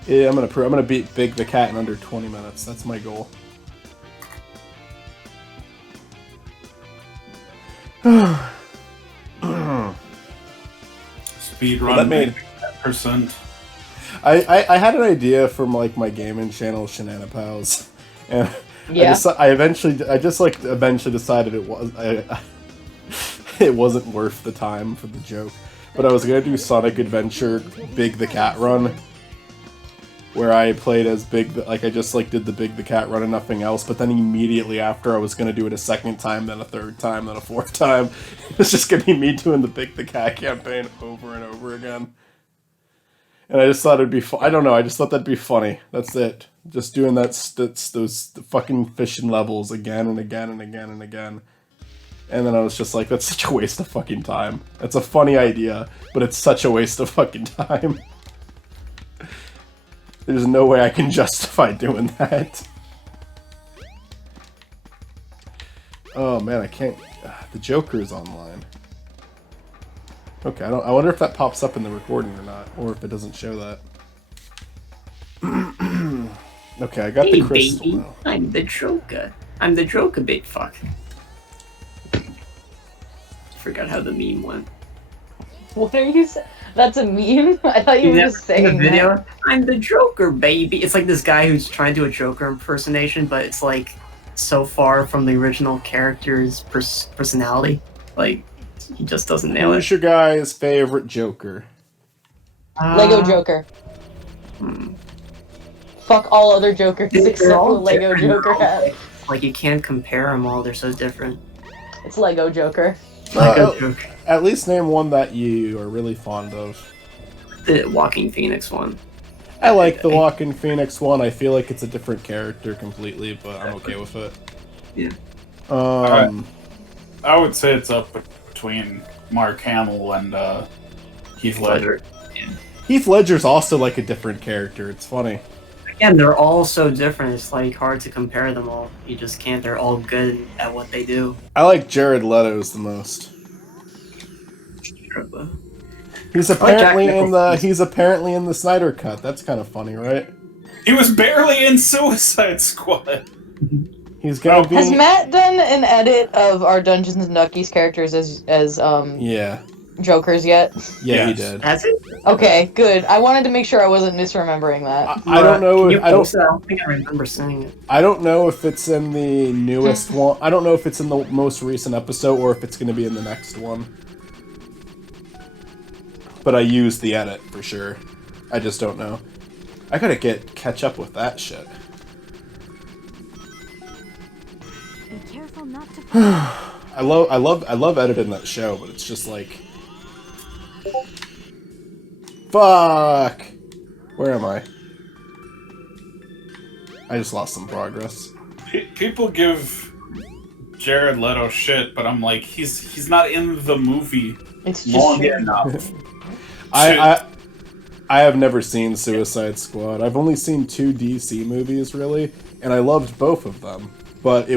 Yeah, I'm gonna beat Big the Cat in under 20 minutes. That's my goal. Speed Well, run. that made- percent. I had an idea from like my gaming channel, Shenanipals, and Yeah. I eventually decided it wasn't worth the time for the joke. But I was gonna do Sonic Adventure Big the Cat run, where I played as I just did the Big the Cat run and nothing else. But then immediately after, I was gonna do it a second time, then a third time, then a fourth time. It was just gonna be me doing the Big the Cat campaign over and over again. And I just thought it'd be I don't know. I just thought that'd be funny. That's it. Just doing those fucking fishing levels again and again and again and again. And then I was just like, that's such a waste of fucking time. That's a funny idea, but it's such a waste of fucking time. There's no way I can justify doing that. Oh man, I can't. The Joker is online. Okay, I wonder if that pops up in the recording or not, or if it doesn't show that. Okay, I got Hey, the crystal baby, now. I'm the Joker. I'm the Joker, big fuck. Forgot how the meme went. What are you saying? That's a meme? I thought you were never just seen the saying video? that. I'm the Joker, baby. It's like this guy who's trying to do a Joker impersonation, but it's like so far from the original character's personality. Like, he just doesn't nail Who's it. your guy's favorite Joker? Lego Joker. Hmm. Fuck all other Jokers They're except all what Lego different, Joker though. has. Like, you can't compare them all. They're so different. It's Lego Joker. Lego Joker. At least name one that you are really fond of. The Walking Phoenix one. I like the Walking Phoenix one. I feel like it's a different character completely, but I'm okay with it. Yeah. I would say it's up between Mark Hamill and Heath Ledger. Heath Ledger's also like a different character. It's funny. Again, they're all so different. It's like hard to compare them all. You just can't. They're all good at what they do. I like Jared Leto's the most. He's apparently in the Snyder Cut. That's kind of funny, right? He was barely in Suicide Squad. He's gonna be. Has Matt done an edit of our Dungeons and Duckies characters as Yeah. Jokers yet? Yeah, he Yes. did. That's it. Okay, good. I wanted to make sure I wasn't misremembering that. I don't know. Can you I don't. post that? I don't think I remember seeing it. I don't know if it's in the newest one. I don't know if it's in the most recent episode or if it's going to be in the next one. But I used the edit for sure. I just don't know. I gotta catch up with that shit. Be careful not to. I love editing that show, but it's just like, fuck. Where am I? I just lost some progress. People give Jared Leto shit, but I'm like, he's not in the movie It's just long enough. I have never seen Suicide Squad. I've only seen 2 DC movies really, and I loved both of them. But they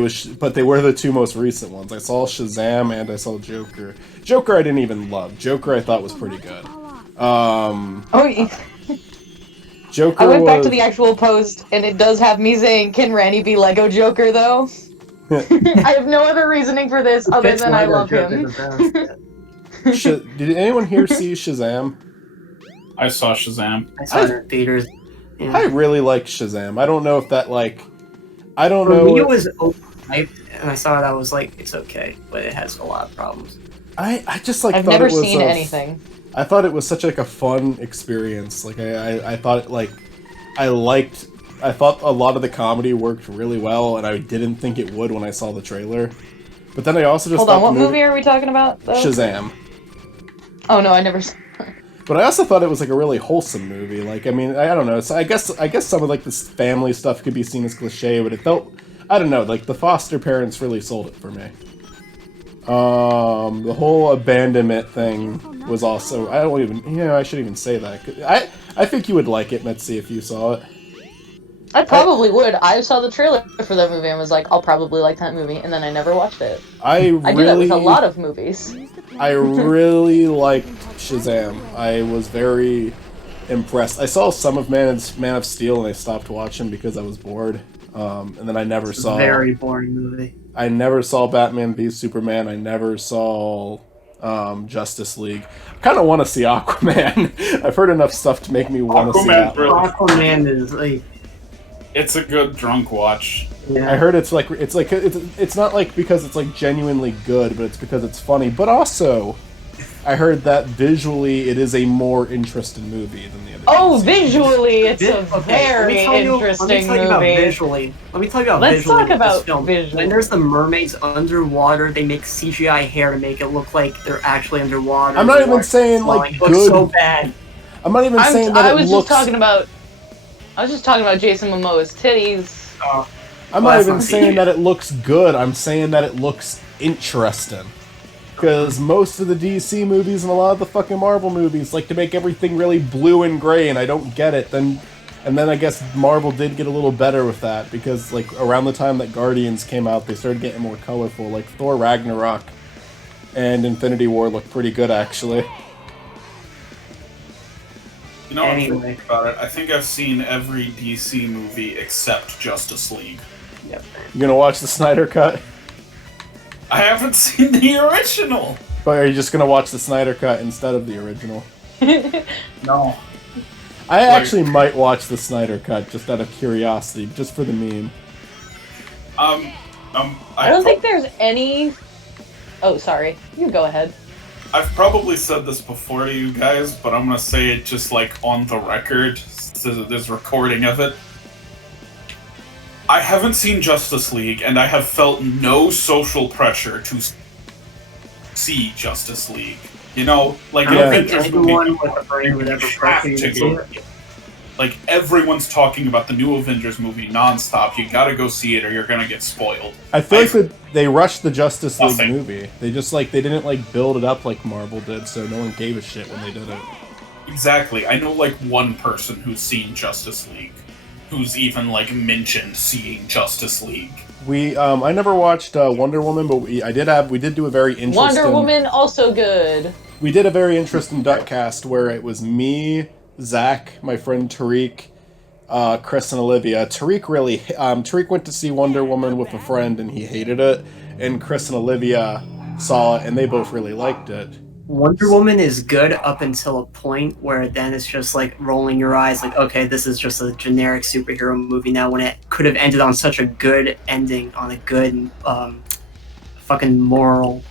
were the 2 most recent ones. I saw Shazam and I saw Joker. Joker I didn't even love. Joker I thought was pretty good. Joker. I went back to the actual post, and it does have me saying, "Can Randy be Lego Joker though?" I have no other reasoning for this other than I love him. Did anyone here see Shazam? I saw Shazam. I saw it in theaters. Yeah. I really like Shazam. I don't know if that I don't For know. me, it was overhyped, and I saw it. I was like, it's okay, but it has a lot of problems. I just like. I've thought never it was seen anything. I thought it was such like a fun experience. Like I thought like I thought a lot of the comedy worked really well, and I didn't think it would when I saw the trailer. But then I also just Hold thought on, what the movie are we talking about? Though? Shazam. Oh no, I never saw. But I also thought it was like a really wholesome movie. Like I mean, I don't know. So I guess some of like this family stuff could be seen as cliche, but it felt, I don't know, like the foster parents really sold it for me. The whole abandonment thing was also, I don't even, I shouldn't even say that. I think you would like it, Mitzy, if you saw it. I probably would. I saw the trailer for that movie and was like, I'll probably like that movie, and then I never watched it. I do that with a lot of movies. I really liked Shazam. I was very impressed. I saw some of Man of Steel and I stopped watching because I was bored. And then I never saw. Very boring movie. I never saw Batman v Superman. I never saw Justice League. I kind of want to see Aquaman. I've heard enough stuff to make me want to see that. Aquaman is like. It's a good drunk watch. Yeah. I heard it's not like because it's like genuinely good, but it's because it's funny. But also, I heard that visually it is a more interesting movie than the other. Oh, visually, it's a very interesting movie. Let me tell you about Let's visually talk about this film. visually. When there's the mermaids underwater, they make CGI hair to make it look like they're actually underwater. I'm not even saying like it looks good. so bad. I'm not even saying that I was it looks. I was just talking about Jason Momoa's titties. I'm not even saying that it looks good. I'm saying that it looks interesting. Because most of the DC movies and a lot of the fucking Marvel movies like to make everything really blue and gray, and I don't get it. And then I guess Marvel did get a little better with that, because like around the time that Guardians came out, they started getting more colorful. Like Thor Ragnarok and Infinity War looked pretty good, actually. You know, I'm Anyway. thinking about it. I think I've seen every DC movie except Justice League. Yep. You gonna watch the Snyder Cut? I haven't seen the original. But are you just gonna watch the Snyder Cut instead of the original? No. I actually might watch the Snyder Cut just out of curiosity, just for the meme. I don't think there's any. Oh, sorry. You go ahead. I've probably said this before to you guys, but I'm gonna say it just like on the record. So there's recording of it. I haven't seen Justice League, and I have felt no social pressure to see Justice League. You know, like I an don't think Avengers movie. anyone with a brain would ever You pressure have you to to see go. it. Like everyone's talking about the new Avengers movie nonstop. You gotta go see it, or you're gonna get spoiled. I feel like that they rushed the Justice League Nothing. movie. They just they didn't build it up like Marvel did, so no one gave a shit when they did it. Exactly. I know like one person who's seen Justice League, who's even like mentioned seeing Justice League. I never watched Wonder Woman, but we did do a very interesting Wonder Woman also good. We did a very interesting Duckcast where it was me, Zach, my friend Tariq, Chris, and Olivia. Tariq went to see Wonder Woman with a friend and he hated it, and Chris and Olivia saw it and they both really liked it. Wonder Woman is good up until a point where then it's just like rolling your eyes, like, okay, this is just a generic superhero movie now, when it could have ended on such a good ending, on a good fucking moral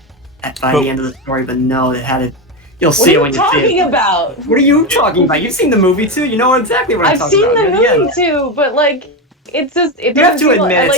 by the end of the story. But no, it had it. You'll What see are it when you you see talking it. about? What are you talking about? You've seen the movie too. You know exactly what I'm I've talking seen about. the Yeah. movie too, but it's just it You have doesn't to feel admit like,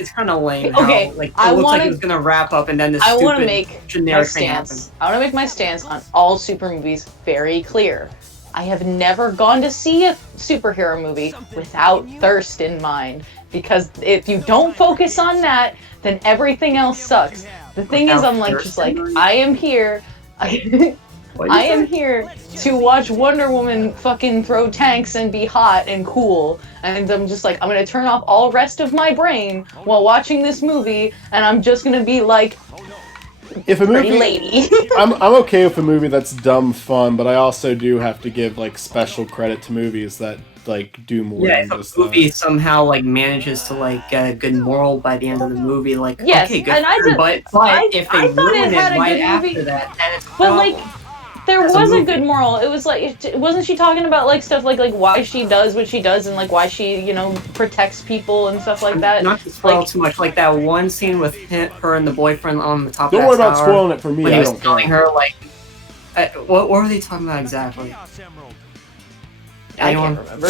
it's kind of lame. Okay, how, it I looks like wanna- it was gonna wrap up and then this I want to stupid make my generic thing happened. stance. I want to make my stance on all super movies very clear. I have never gone to see a superhero movie without thirst in mind, because if you don't focus on that, then everything else sucks. The thing is, I'm like, just like, I am here. I am here to watch Wonder Woman fucking throw tanks and be hot and cool, and I'm just like, I'm gonna turn off all rest of my brain while watching this movie, and I'm just gonna be like, If a pretty movie, lady. I'm okay with a movie that's dumb fun, but I also do have to give special credit to movies that do more Yeah, than if just a movie somehow manages to get a good moral by the end of the movie, Yes, okay, good. and I for did- them, but if I they thought it ruin it had a right good after movie. that, then it's a But problem. there As a was a movie. good moral. It was wasn't she talking about stuff like why she does what she does, and why she protects people and stuff like that. Not to spoil too much, like that one scene with her and the boyfriend on the top Don't of worry that about tower, spoiling it for me. when he I was don't telling care. her what were they talking about exactly? I Anyone? can't remember.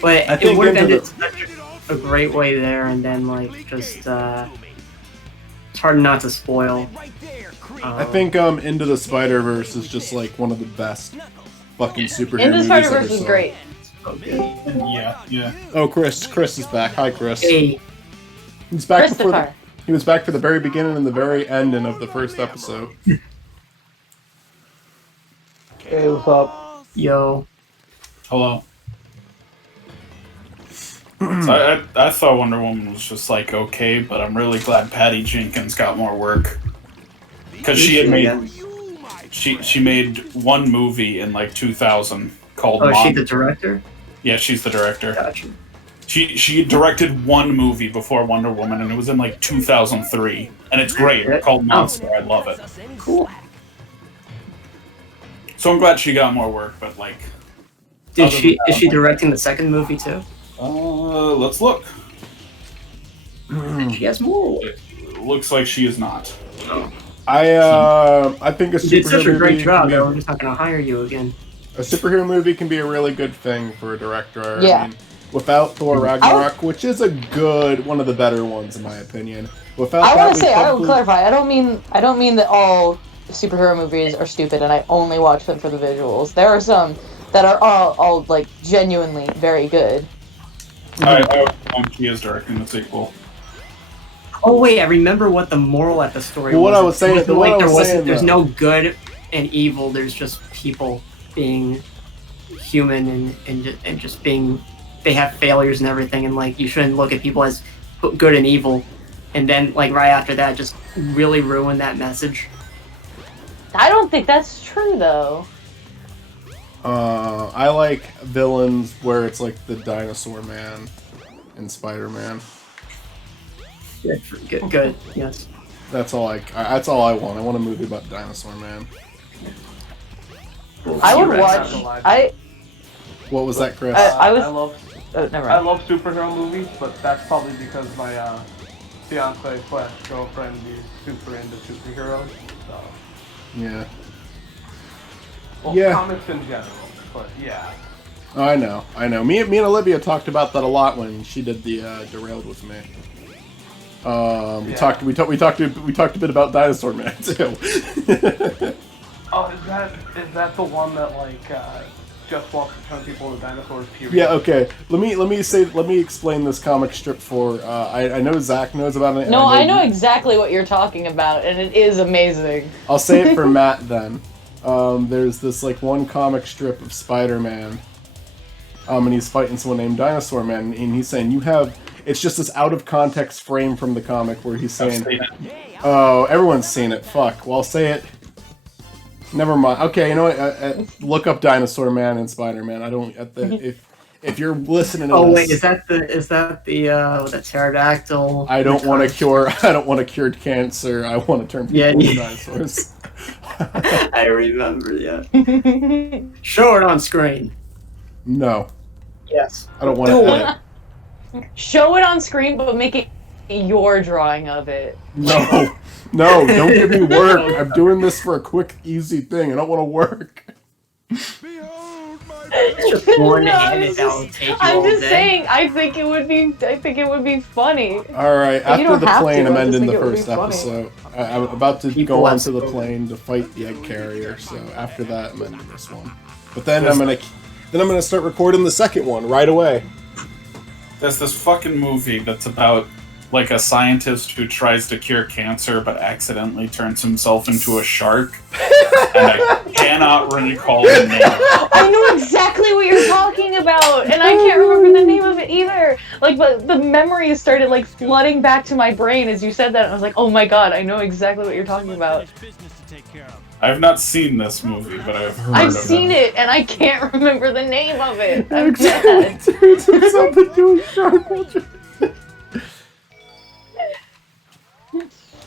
But I it think would have into ended such a great way there, and then it's hard not to spoil. I think Into the Spider-Verse is just one of the best fucking superhero Into the movies I ever Spider-Verse was saw. great. Yeah. Oh, Chris is back. Hi, Chris. Hey, He's back before Christopher. he was back for the very beginning and the very ending of the first episode. Hey, what's up? yo, Hello. So I thought Wonder Woman was just okay, but I'm really glad Patty Jenkins got more work, because she had made she made one movie in 2000 called. oh, is she Mom. the director? Yeah, she's the director. Gotcha. She directed one movie before Wonder Woman, and it was in 2003, and it's great. It's called Monster. I love it. Cool. So I'm glad she got more work, but Is she directing the second movie too? let's look. She has more. It looks like she is not. I think a You did superhero such a great movie job can be that we're just not gonna hire you again. a superhero movie can be a really good thing for a director. Yeah. I mean, without Thor Ragnarok, which is one of the better ones in my opinion. Without I that, want we to say, I probably- will clarify. I don't mean that all superhero movies are stupid, and I only watch them for the visuals. There are some that are all genuinely very good. She is directing the sequel. Oh wait, I remember what the moral at the story Well, was. what I was saying- It wasn't what I there was wasn't. saying, There's though. no good and evil. There's just people being human and just being. They have failures and everything, and you shouldn't look at people as good and evil, and then right after that, just really ruin that message. I don't think that's true, though. I like villains where it's like the Dinosaur Man and Spider-Man. Good. Yes. That's all That's all I want. I want a movie about Dinosaur Man. I would T-Rex. watch. What was that, Chris? I was. I love Oh, never I mind. love superhero movies, but that's probably because my fiance / girlfriend is super into superheroes. So, Yeah. well, Yeah. comics in general, but yeah. Oh, I know. Me and Olivia talked about that a lot when she did the Derailed with me. We talked a bit about Dinosaur Man too. Oh, is that the one that just wants to turn people into dinosaurs? Period. Yeah. Okay. Let me explain this comic strip for. I know Zach knows about it. and No, I know you- exactly what you're talking about, and it is amazing. I'll say it for Matt then. There's this one comic strip of Spider-Man, and he's fighting someone named Dinosaur Man, and he's saying it's just this out of context frame from the comic where he's saying, "Oh, everyone's seen it. Fuck. Well, I'll say it. Never mind. Okay, you know what? Look up Dinosaur Man and Spider-Man. I don't if you're listening to Oh this, wait, is that the pterodactyl? I don't want to cure cancer. I want to turn people into dinosaurs. I remember. Yeah. Show it on screen. No, Yes. I don't want to edit. Show it on screen, but make it your drawing of it. No, don't give me work. I'm doing this for a quick, easy thing. I don't want to work. It's just one edit that will take you I'm all just day. saying. I think it would be funny. All right, If you after don't the have plane, to, I'm I just ending think the it would be first funny. episode. I'm about to People go have onto the spoken. plane to fight the egg carrier. So after that, I'm ending this one. But then I'm gonna start recording the second one right away. There's this fucking movie that's about a scientist who tries to cure cancer but accidentally turns himself into a shark. And I cannot recall the name. I know exactly what you're talking about, and I can't remember the name of it either. But the memories started flooding back to my brain as you said that. And I was like, oh my god, I know exactly what you're talking about. I've not seen this movie, but I've heard I've of seen it. it, and I can't remember the name of it. I'm dead. Turns himself into a shark.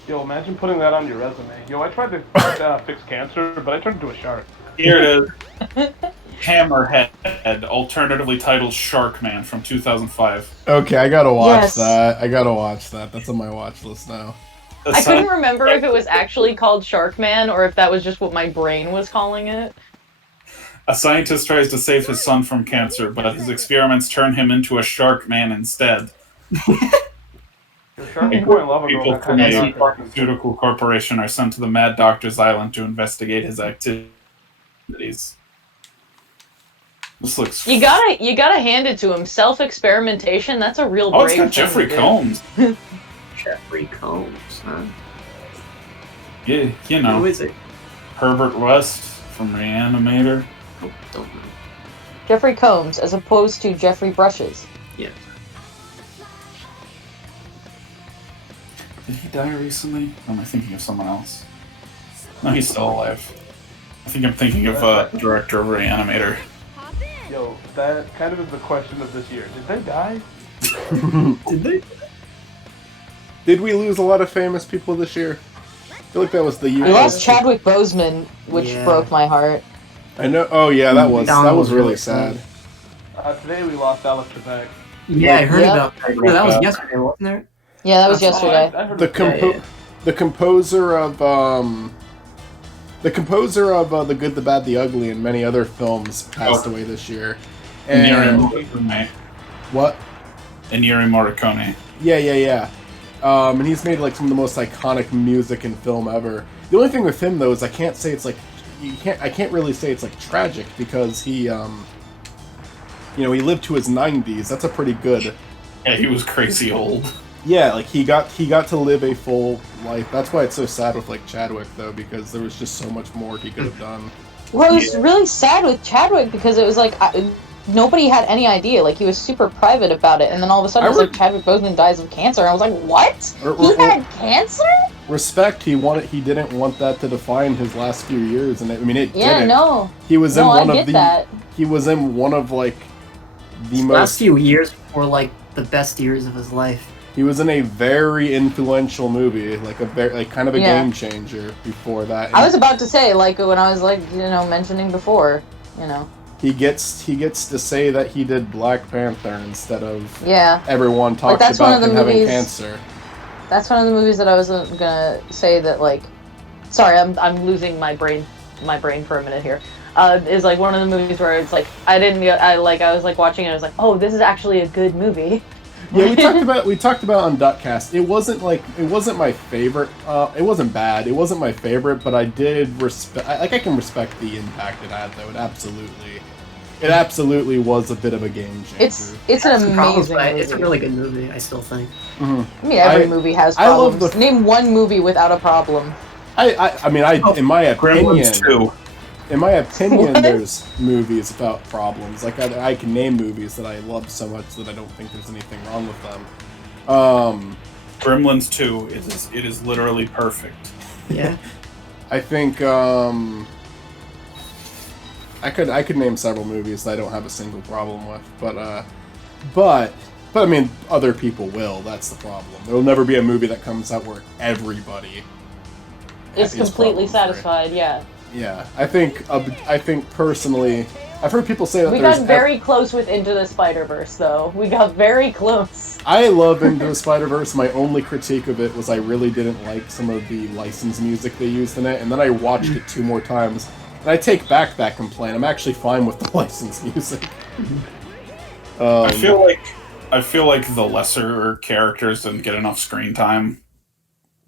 Yo, imagine putting that on your resume. Yo, I tried to fix cancer, but I turned into a shark. Here it is. Hammerhead, alternatively titled Shark Man from 2005. Okay, I gotta watch Yes. that. That's on my watch list now. I couldn't remember if it was actually called Sharkman or if that was just what my brain was calling it. A scientist tries to save his son from cancer, but his experiments turn him into a shark man instead. Your shark boy and lava girl People got from kind a of pharmaceutical corporation are sent to the Mad Doctor's Island to investigate his activities. This looks... You gotta hand it to him. Self-experimentation, that's a real Oh, it's brave got thing Jeffrey to do. Combs. Jeffrey Combs, huh? Yeah, you Who know, is it? Herbert West from Reanimator. Oh, don't know. Jeffrey Combs, as opposed to Jeffrey Brushes. Yeah. Did he die recently? Or am I thinking of someone else? No, he's still alive. I think I'm thinking of director of Reanimator. Yo, that kind of is the question of this year. Did they die? Did they? Did we lose a lot of famous people this year? I feel like that was the year. We lost Chadwick Boseman, which Yeah. broke my heart. I know. Oh yeah, that was really sad. Today we lost Alex Trebek. Yeah, I heard Yeah. about that. Yeah, that was yesterday, wasn't there? Yeah, that was That's all yesterday. I heard The it. yeah. the composer of The Good, the Bad, the Ugly, and many other films passed away this year. Ennio And Morricone. what? Ennio Morricone. Yeah. And he's made some of the most iconic music in film ever. The only thing with him though is I can't really say it's tragic because he he lived to his 90s. That's a pretty good. Yeah, he was crazy old. Yeah, he got to live a full life. That's why it's so sad with Chadwick though, because there was just so much more he could have done. Well, it was really sad with Chadwick because it was nobody had any idea. He was super private about it, and then all of a sudden it's Chadwick Boseman dies of cancer. And I was like, what? He had cancer? respect. He didn't want that to define his last few years, and it Yeah, didn't. no. He was No, in I one get of the. that. He was in one of like the His last most. few years were like the best years of his life. He was in a very influential movie, like a very like kind of a Yeah. game changer. Before that, I was about to say, like, when I was, like, mentioning before, he gets to say that he did Black Panther instead of Yeah. everyone talked that's one about of the him having movies- cancer. That's one of the movies that I was gonna say that, like... Sorry, I'm losing my brain for a minute here. Is, like, one of the movies where it's, like, I was, like, watching it, I was like, oh, this is actually a good movie. Yeah, we talked about on Duckcast. It wasn't my favorite. It wasn't bad. It wasn't my favorite, but I did respect. I can respect the impact it had, though. It absolutely was a bit of a game changer. It's an Some problems, amazing but movie. it's a really good movie, I still think. Mm-hmm. I mean, every movie has problems. I love Name one movie without a problem. In my opinion, Gremlins 2. in my opinion, What? there's movies without problems. Like I can name movies that I love so much that I don't think there's anything wrong with them. Gremlins 2 it is literally perfect. Yeah. I think I could name several movies that I don't have a single problem with, but I mean other people will. That's the problem. There will never be a movie that comes out where everybody It's is completely problem-free. satisfied, yeah. Yeah, I think personally, I've heard people say that We got very close with Into the Spider-Verse, though. We got very close. I love Into the Spider-Verse. My only critique of it was I really didn't like some of the licensed music they used in it, and then I watched it 2 more times, and I take back that complaint. I'm actually fine with the licensed music. I feel like the lesser characters didn't get enough screen time,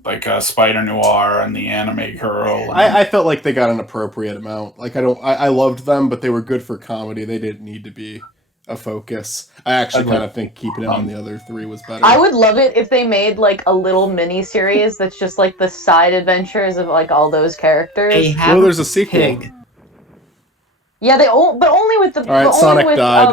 like Spider Noir and the Anime Girl. I felt like they got an appropriate amount. Like I loved them, but they were good for comedy. They didn't need to be a focus. I actually kind of think keeping it on the other 3 was better. I would love it if they made, like, a little mini-series that's just, like, the side adventures of, like, all those characters. They have Well, there's a sequel. Pig. Yeah, but only with the... All right, but only Sonic with, died.